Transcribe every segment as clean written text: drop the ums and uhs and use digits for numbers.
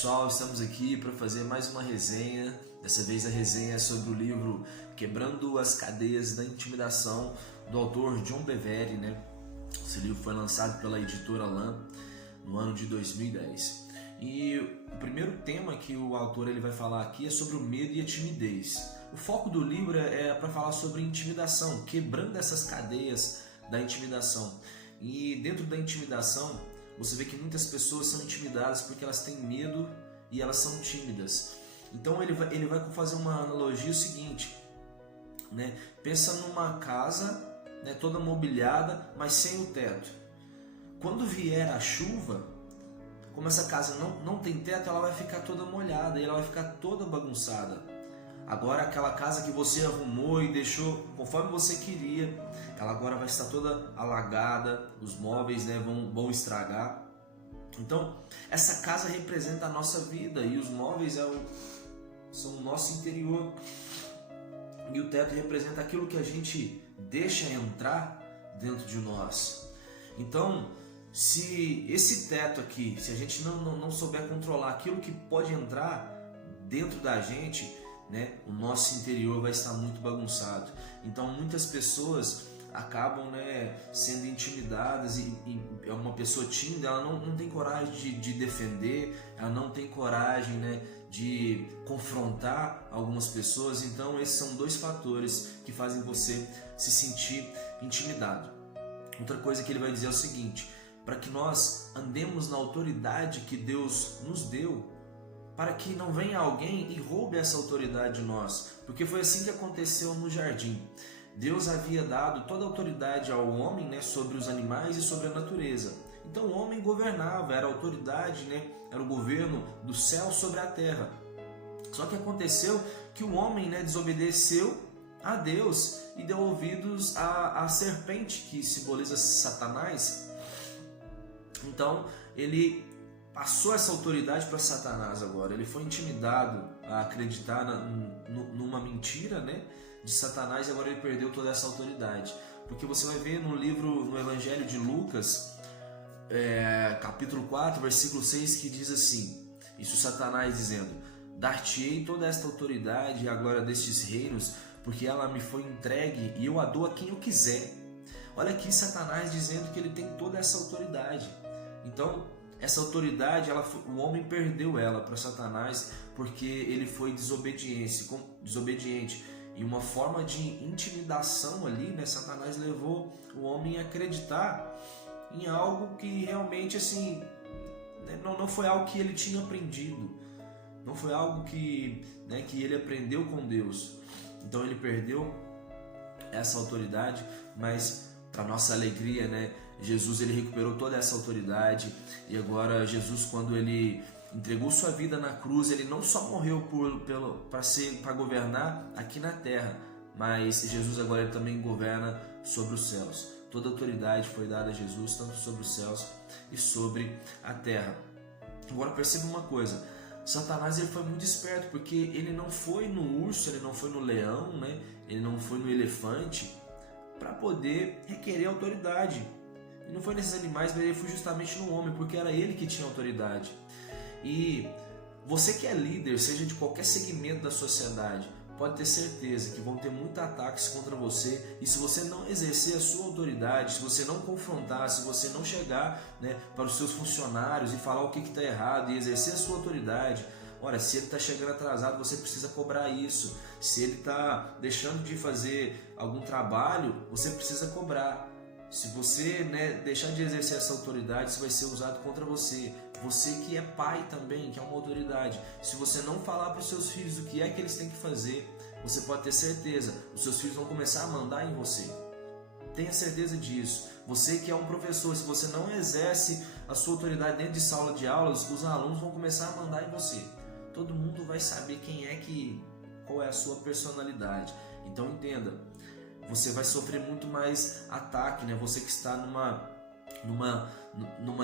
pessoal, estamos aqui para fazer mais uma resenha. Dessa vez a resenha é sobre o livro Quebrando as Cadeias da Intimidação, do autor John Bevere, né? Esse livro foi lançado pela editora Lan no ano de 2010. E o primeiro tema que o autor ele vai falar aqui é sobre o medo e a timidez. O foco do livro é para falar sobre intimidação, quebrando essas cadeias da intimidação. E dentro da intimidação, você vê que muitas pessoas são intimidadas porque elas têm medo e elas são tímidas. Então ele vai fazer uma analogia o seguinte, né? Pensa numa casa, né, toda mobiliada, mas sem o teto. Quando vier a chuva, como essa casa não tem teto, ela vai ficar toda molhada e ela vai ficar toda bagunçada. Agora aquela casa que você arrumou e deixou conforme você queria, ela agora vai estar toda alagada, os móveis, né, vão estragar. Então essa casa representa a nossa vida e os móveis são o nosso interior. E o teto representa aquilo que a gente deixa entrar dentro de nós. Então, se esse teto aqui, se a gente não souber controlar aquilo que pode entrar dentro da gente, né, o nosso interior vai estar muito bagunçado. Então muitas pessoas acabam, né, sendo intimidadas e uma pessoa tímida, ela não tem coragem de defender, ela não tem coragem, né, de confrontar algumas pessoas. Então esses são dois fatores que fazem você se sentir intimidado. Outra coisa que ele vai dizer é o seguinte: para que nós andemos na autoridade que Deus nos deu, para que não venha alguém e roube essa autoridade de nós, porque foi assim que aconteceu no jardim. Deus havia dado toda a autoridade ao homem, né, sobre os animais e sobre a natureza. Então o homem governava, era a autoridade, né, era o governo do céu sobre a terra. Só que aconteceu que o homem, né, desobedeceu a Deus e deu ouvidos à serpente, que simboliza Satanás. Então ele passou essa autoridade para Satanás agora. Ele foi intimidado a acreditar numa mentira, né, de Satanás, e agora ele perdeu toda essa autoridade. Porque você vai ver no Evangelho de Lucas, capítulo 4, versículo 6, que diz assim: isso Satanás dizendo: dar-te-ei toda esta autoridade e a glória destes reinos, porque ela me foi entregue e eu a dou a quem eu quiser. Olha aqui Satanás dizendo que ele tem toda essa autoridade. Então essa autoridade, o homem perdeu ela para Satanás porque ele foi desobediente. E uma forma de intimidação ali, né, Satanás levou o homem a acreditar em algo que realmente, assim, né, não foi algo que ele tinha aprendido. Não foi algo que ele aprendeu com Deus. Então ele perdeu essa autoridade, mas para nossa alegria, né, Jesus ele recuperou toda essa autoridade. E agora Jesus, quando ele entregou sua vida na cruz, ele não só morreu para governar aqui na terra, mas Jesus agora ele também governa sobre os céus. Toda a autoridade foi dada a Jesus, tanto sobre os céus e sobre a terra. Agora perceba uma coisa: Satanás ele foi muito esperto, porque ele não foi no urso, ele não foi no leão, né? Ele não foi no elefante para poder requerer autoridade. Ele não foi nesses animais, mas ele foi justamente no homem, porque era ele que tinha autoridade. E você que é líder, seja de qualquer segmento da sociedade, pode ter certeza que vão ter muitos ataques contra você. E se você não exercer a sua autoridade, se você não confrontar, se você não chegar, né, para os seus funcionários e falar o que está errado e exercer a sua autoridade, olha, se ele está chegando atrasado, você precisa cobrar isso. Se ele está deixando de fazer algum trabalho, você precisa cobrar. Se você, né, deixar de exercer essa autoridade, isso vai ser usado contra você. Você que é pai também, que é uma autoridade, se você não falar para os seus filhos o que é que eles têm que fazer, você pode ter certeza, os seus filhos vão começar a mandar em você. Tenha certeza disso. Você que é um professor, se você não exerce a sua autoridade dentro de sala de aulas, os alunos vão começar a mandar em você. Todo mundo vai saber qual é a sua personalidade. Então entenda, você vai sofrer muito mais ataque, né? Você que está numa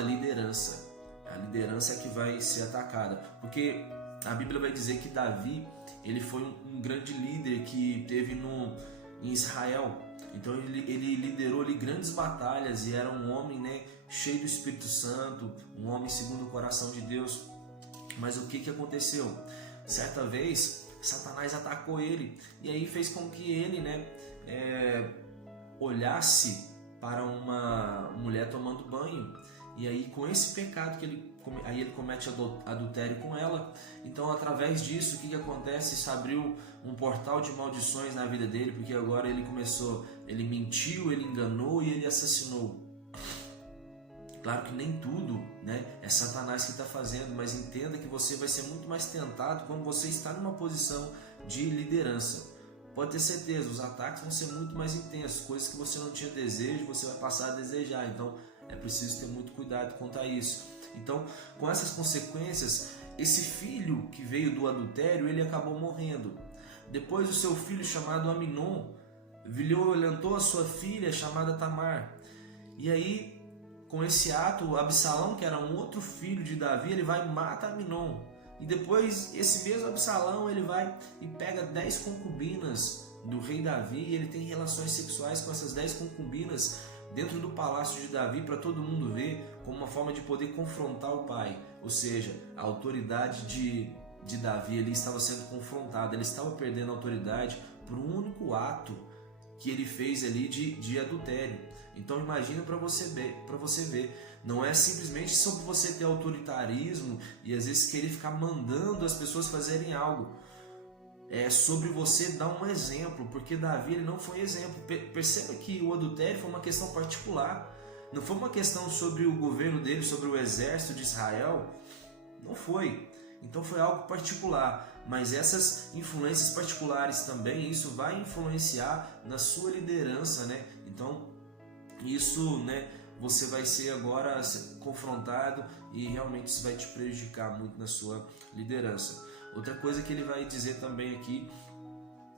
liderança. A liderança é que vai ser atacada. Porque a Bíblia vai dizer que Davi, ele foi um grande líder que teve em Israel. Então ele liderou ali grandes batalhas e era um homem, né, cheio do Espírito Santo, um homem segundo o coração de Deus. Mas o que aconteceu? Certa vez, Satanás atacou ele e aí fez com que ele, olhasse para uma mulher tomando banho. E aí, com esse pecado que ele comete adultério com ela. Então, através disso, o que acontece? Isso abriu um portal de maldições na vida dele, porque agora ele mentiu, ele enganou e ele assassinou. Claro que nem tudo, é Satanás que está fazendo, mas entenda que você vai ser muito mais tentado quando você está numa posição de liderança. Pode ter certeza, os ataques vão ser muito mais intensos, coisas que você não tinha desejo, você vai passar a desejar. Então, é preciso ter muito cuidado quanto a isso. Então, com essas consequências, esse filho que veio do adultério, ele acabou morrendo. Depois, o seu filho chamado Aminon violentou a sua filha chamada Tamar. E aí, com esse ato, Absalão, que era um outro filho de Davi, ele vai e mata Aminon. E depois, esse mesmo Absalão, ele vai e pega 10 concubinas do rei Davi e ele tem relações sexuais com essas 10 concubinas dentro do palácio de Davi para todo mundo ver, como uma forma de poder confrontar o pai. Ou seja, a autoridade de Davi ali estava sendo confrontada, ele estava perdendo a autoridade por um único ato que ele fez ali de adultério. Então imagina para você ver, não é simplesmente sobre você ter autoritarismo e às vezes querer ficar mandando as pessoas fazerem algo. É sobre você dar um exemplo, porque Davi ele não foi exemplo. Perceba que o adultério foi uma questão particular, não foi uma questão sobre o governo dele, sobre o exército de Israel, não foi. Então foi algo particular, mas essas influências particulares também, isso vai influenciar na sua liderança, Então isso, você vai ser agora confrontado e realmente isso vai te prejudicar muito na sua liderança. Outra coisa que ele vai dizer também aqui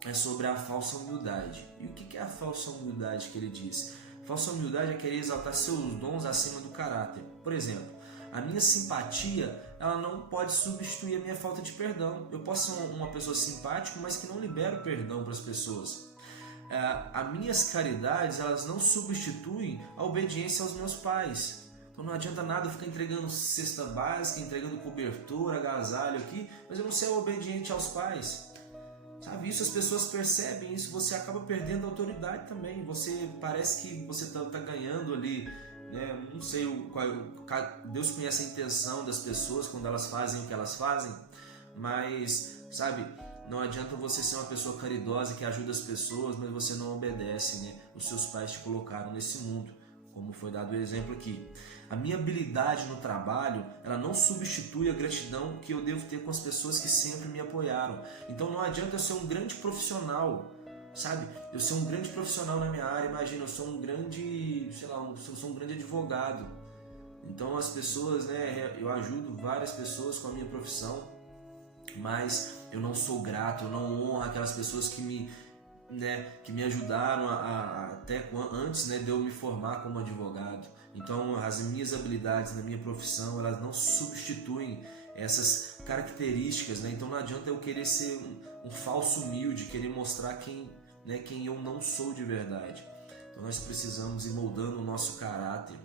é sobre a falsa humildade. E o que é a falsa humildade que ele diz? Falsa humildade é querer exaltar seus dons acima do caráter. Por exemplo, a minha simpatia, ela não pode substituir a minha falta de perdão. Eu posso ser uma pessoa simpática, mas que não libero perdão para as pessoas. As minhas caridades, elas não substituem a obediência aos meus pais. Então não adianta nada eu ficar entregando cesta básica, entregando cobertor, agasalho aqui, mas eu não ser obediente aos pais. Sabe, isso as pessoas percebem, isso você acaba perdendo a autoridade também. Você parece que você está ganhando ali, não sei, Deus conhece a intenção das pessoas quando elas fazem o que elas fazem, mas, sabe, não adianta você ser uma pessoa caridosa que ajuda as pessoas, mas você não obedece, Os seus pais te colocaram nesse mundo, como foi dado o exemplo aqui. A minha habilidade no trabalho, ela não substitui a gratidão que eu devo ter com as pessoas que sempre me apoiaram. Então não adianta eu ser um grande profissional, sabe? Eu sou um grande profissional na minha área, imagina, eu sou um grande, sou um grande advogado. Então as pessoas, eu ajudo várias pessoas com a minha profissão, mas eu não sou grato, eu não honro aquelas pessoas que me ajudaram até antes, de eu me formar como advogado. Então as minhas habilidades na minha profissão, elas não substituem essas características, Então não adianta eu querer ser um falso humilde, querer mostrar quem eu não sou de verdade. Então nós precisamos ir moldando o nosso caráter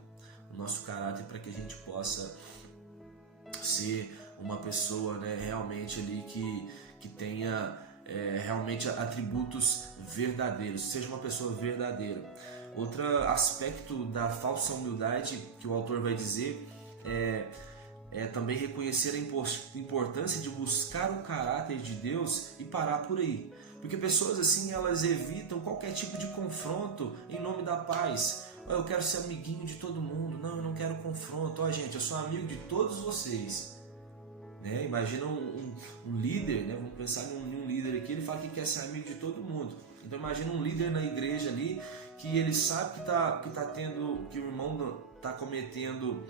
para que a gente possa ser uma pessoa, realmente ali que tenha realmente atributos verdadeiros, seja uma pessoa verdadeira. Outro aspecto da falsa humildade que o autor vai dizer é também reconhecer a importância de buscar o caráter de Deus e parar por aí. Porque pessoas assim, elas evitam qualquer tipo de confronto em nome da paz. Eu quero ser amiguinho de todo mundo. Não, eu não quero confronto. Gente, eu sou amigo de todos vocês. Imagina um líder, vamos pensar em um líder aqui, ele fala que quer ser amigo de todo mundo. Então imagina um líder na igreja ali, que ele sabe que o irmão está cometendo,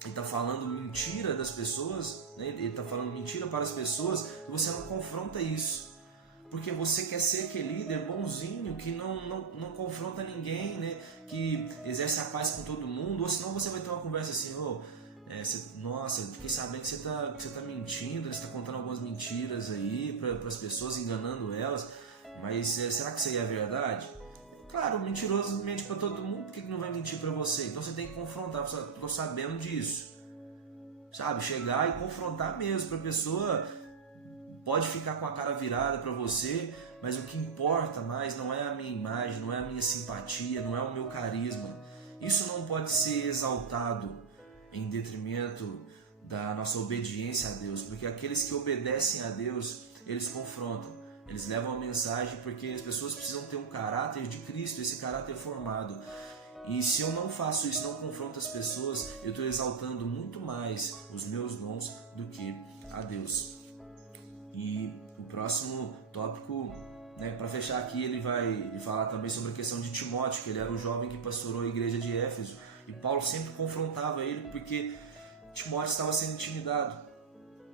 ele está falando mentira das pessoas, ele está falando mentira para as pessoas, e você não confronta isso, porque você quer ser aquele líder bonzinho, que não confronta ninguém, que exerce a paz com todo mundo, ou senão você vai ter uma conversa assim, nossa, fiquei sabendo que você está mentindo, você está contando algumas mentiras aí para as pessoas, enganando elas, mas será que isso aí é verdade? Claro, o mentiroso mente para todo mundo, por que não vai mentir para você? Então você tem que confrontar, estou sabendo disso. sabe? Chegar e confrontar mesmo, para a pessoa pode ficar com a cara virada para você, mas o que importa mais não é a minha imagem, não é a minha simpatia, não é o meu carisma. Isso não pode ser exaltado em detrimento da nossa obediência a Deus, porque aqueles que obedecem a Deus, eles confrontam, eles levam a mensagem, porque as pessoas precisam ter um caráter de Cristo, esse caráter formado. E se eu não faço isso, não confronto as pessoas, eu estou exaltando muito mais os meus dons do que a Deus. E o próximo tópico, para fechar aqui, ele vai falar também sobre a questão de Timóteo, que ele era o jovem que pastorou a igreja de Éfeso, e Paulo sempre confrontava ele porque Timóteo estava sendo intimidado.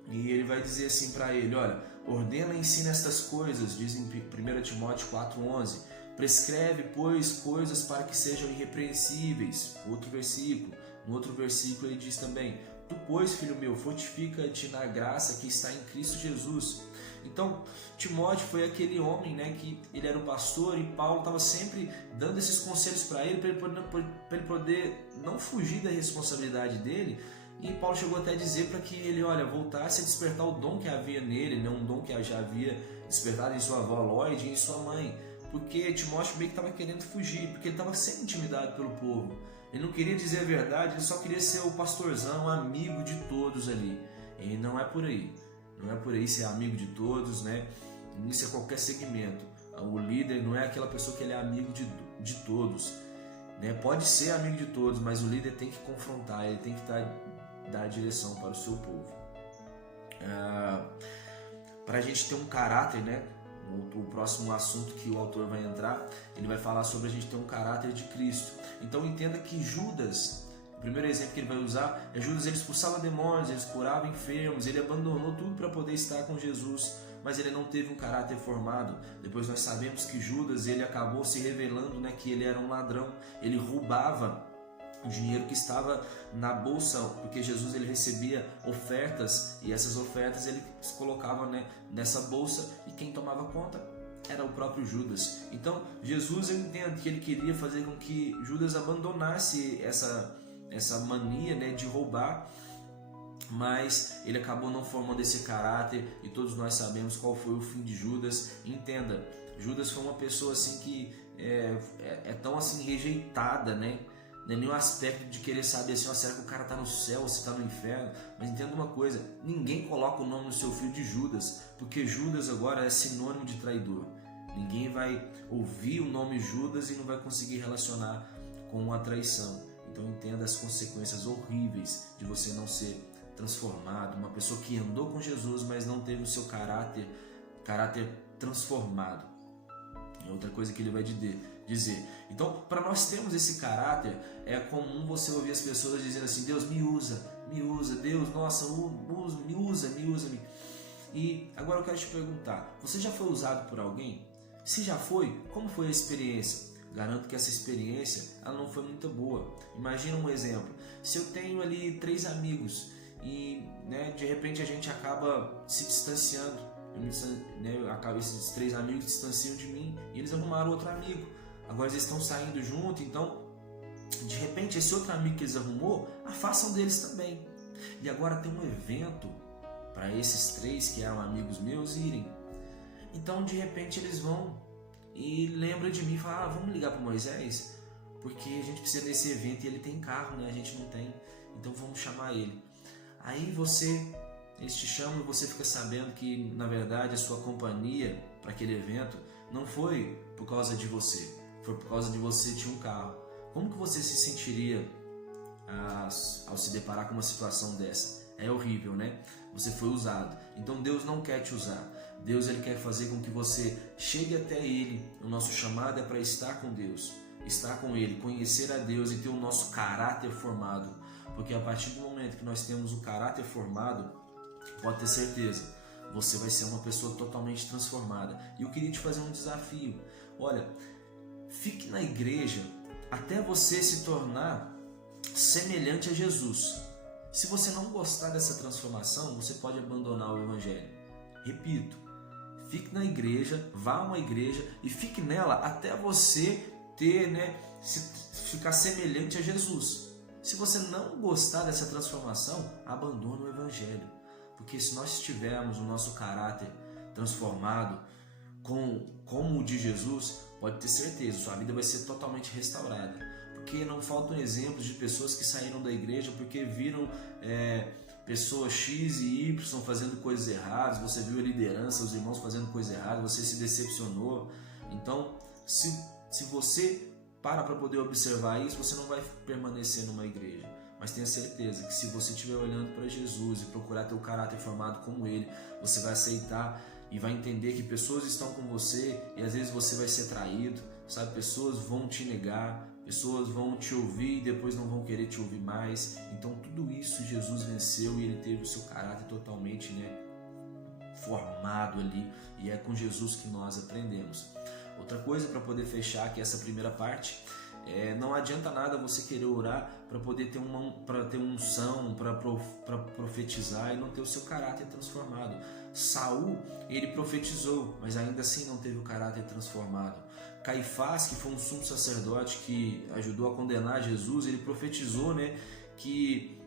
E ele vai dizer assim para ele: olha, ordena e ensina estas coisas, diz em 1 Timóteo 4,11. Prescreve, pois, coisas para que sejam irrepreensíveis. Outro versículo. No outro versículo ele diz também: tu, pois, filho meu, fortifica-te na graça que está em Cristo Jesus. Então, Timóteo foi aquele homem, que ele era o pastor, e Paulo estava sempre dando esses conselhos para ele poder não fugir da responsabilidade dele. E Paulo chegou até a dizer para que ele, voltasse a despertar o dom que havia nele, um dom que já havia despertado em sua avó Lloyd e em sua mãe. Porque Timóteo meio que estava querendo fugir, porque ele estava sendo intimidado pelo povo. Ele não queria dizer a verdade, ele só queria ser o pastorzão, amigo de todos ali. E não é por aí. Não é por aí ser amigo de todos, Isso é qualquer segmento. O líder não é aquela pessoa que ele é amigo de todos. Pode ser amigo de todos, mas o líder tem que confrontar, ele tem que dar direção para o seu povo. Para a gente ter um caráter, o próximo assunto que o autor vai entrar, ele vai falar sobre a gente ter um caráter de Cristo. Então entenda que Judas, o primeiro exemplo que ele vai usar é Judas. Ele expulsava demônios, ele curava enfermos, ele abandonou tudo para poder estar com Jesus, mas ele não teve um caráter formado. Depois nós sabemos que Judas, ele acabou se revelando, que ele era um ladrão, ele roubava o dinheiro que estava na bolsa, porque Jesus ele recebia ofertas, e essas ofertas ele colocava nessa bolsa, e quem tomava conta era o próprio Judas. Então Jesus, eu entendo que ele queria fazer com que Judas abandonasse essa mania de roubar, mas ele acabou não formando esse caráter, e todos nós sabemos qual foi o fim de Judas. Entenda, Judas foi uma pessoa assim que é tão assim rejeitada, não é nenhum aspecto de querer saber assim, será que o cara está no céu ou se está no inferno. Mas entenda uma coisa, ninguém coloca o nome do seu filho de Judas, porque Judas agora é sinônimo de traidor. Ninguém vai ouvir o nome Judas e não vai conseguir relacionar com a traição. Então entenda as consequências horríveis de você não ser transformado, uma pessoa que andou com Jesus, mas não teve o seu caráter transformado. É outra coisa que ele vai dizer. Então, para nós termos esse caráter, é comum você ouvir as pessoas dizendo assim: Deus me usa, Deus, nossa, me usa. E agora eu quero te perguntar, você já foi usado por alguém? Se já foi, como foi a experiência? Garanto que essa experiência ela não foi muito boa. Imagina um exemplo: se eu tenho ali 3 amigos e de repente a gente acaba se distanciando, esses 3 amigos distanciam de mim e eles arrumaram outro amigo. Agora eles estão saindo junto, então de repente esse outro amigo que eles arrumou, afastam deles também. E agora tem um evento para esses 3 que eram amigos meus irem. Então de repente eles vão e lembram de mim e falam: vamos ligar para Moisés, porque a gente precisa desse evento e ele tem carro, a gente não tem, então vamos chamar ele. Aí eles te chamam e você fica sabendo que na verdade a sua companhia para aquele evento não foi por causa de você, foi por causa de você tinha um carro. Como que você se sentiria ao se deparar com uma situação dessa? É horrível, Você foi usado. Então Deus não quer te usar. Deus ele quer fazer com que você chegue até Ele. O nosso chamado é para estar com Deus, estar com Ele, conhecer a Deus e ter o nosso caráter formado. Porque a partir do momento que nós temos o caráter formado, pode ter certeza, você vai ser uma pessoa totalmente transformada. E eu queria te fazer um desafio. Olha, fique na igreja até você se tornar semelhante a Jesus. Se você não gostar dessa transformação, você pode abandonar o Evangelho. Repito, fique na igreja, vá a uma igreja e fique nela até você ficar semelhante a Jesus. Se você não gostar dessa transformação, abandone o Evangelho. Porque se nós tivermos o nosso caráter transformado como o de Jesus, pode ter certeza, sua vida vai ser totalmente restaurada. Porque não faltam exemplos de pessoas que saíram da igreja porque viram pessoas X e Y fazendo coisas erradas, você viu a liderança, os irmãos fazendo coisas erradas, você se decepcionou. Então, se você para poder observar isso, você não vai permanecer numa igreja. Mas tenha certeza que se você estiver olhando para Jesus e procurar ter o caráter formado como Ele, você vai aceitar e vai entender que pessoas estão com você e às vezes você vai ser traído, sabe? Pessoas vão te negar, pessoas vão te ouvir e depois não vão querer te ouvir mais. Então tudo isso Jesus venceu e Ele teve o seu caráter totalmente, formado ali, e é com Jesus que nós aprendemos. Outra coisa para poder fechar aqui essa primeira parte, não adianta nada você querer orar para poder ter unção, para profetizar e não ter o seu caráter transformado. Saul, ele profetizou, mas ainda assim não teve o caráter transformado. Caifás, que foi um sumo sacerdote que ajudou a condenar Jesus, ele profetizou, que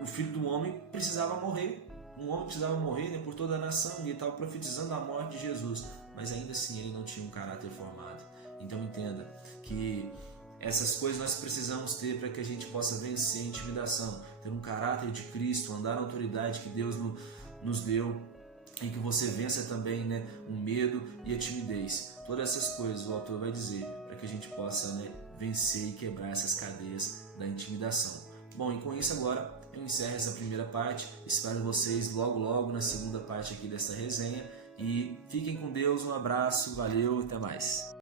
o filho do homem precisava morrer. Um homem precisava morrer, por toda a nação, e ele estava profetizando a morte de Jesus, mas ainda assim ele não tinha um caráter formado. Então entenda que essas coisas nós precisamos ter para que a gente possa vencer a intimidação, ter um caráter de Cristo, andar na autoridade que Deus nos deu, e que você vença também o medo e a timidez. Todas essas coisas o autor vai dizer para que a gente possa vencer e quebrar essas cadeias da intimidação. Bom, e com isso agora eu encerro essa primeira parte. Espero vocês logo na segunda parte aqui dessa resenha. E fiquem com Deus, um abraço, valeu, até mais.